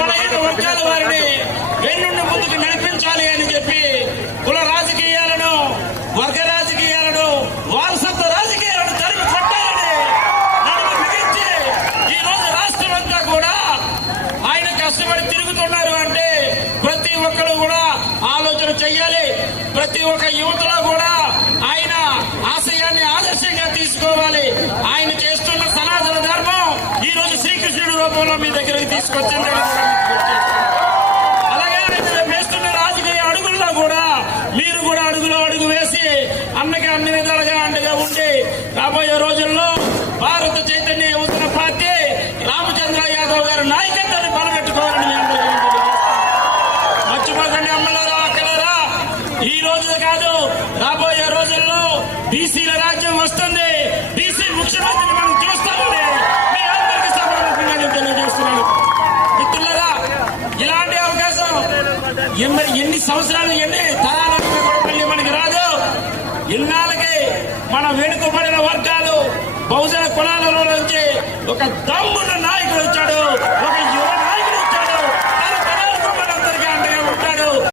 బలహీన వర్గాల వారిని వెన్నుండి ముందుకు నడిపించాలి అని చెప్పి కుల రాజకీయాలను వర్గ రాజకీయాలను వారసత్వ రాజకీయాలను తరిమి కొట్టాలని నడుము బిగించి ఈ రోజు రాష్ట్రం అంతా కూడా ఆయన కష్టపడి తిరుగుతున్నారు అంటే ప్రతి ఒక్కరు కూడా ఆలోచన చెయ్యాలి. ప్రతి ఒక్క యువతలో కూడా ఆయన ఆశయాన్ని ఆదర్శంగా తీసుకోవాలి. ఆయన చేస్తున్న సనాతన ధర్మం ఈ రోజు శ్రీకృష్ణుడి రూపంలో మీ దగ్గరికి తీసుకొచ్చిందని కూడా మీకు గుర్తు చేస్తున్నాను. అలాగే ఆయన వేస్తున్న రాజకీయ అడుగుల్లో కూడా మీరు కూడా అడుగులో అడుగు వేసి అన్నకి అన్ని విధాలుగా అండగా ఉండి రాబోయే రోజుల్లో భారత చైతన్య యువతన పార్టీ రామచంద్ర యాదవ్ గారి నాయకత్వాన్ని బలపెట్టుకోవాలని మర్చిపోకండి అమ్మలారా అక్కలారా. ఈ రోజు కాదు రాబోయే రోజుల్లో బీసీల రాజ్యం వస్తుంది. బీసీ ముఖ్యమంత్రిని మనం చూస్తామని మీ అందరికీ నేను తెలియజేస్తున్నాను. ఇలాంటి అవకాశం మరి ఎన్ని సంవత్సరాలు ఎన్ని తరాలు వెనుకబడిన వర్గాలు బహుజన కులాలలో నుంచి ఒక దమ్మున్న నాయకుడు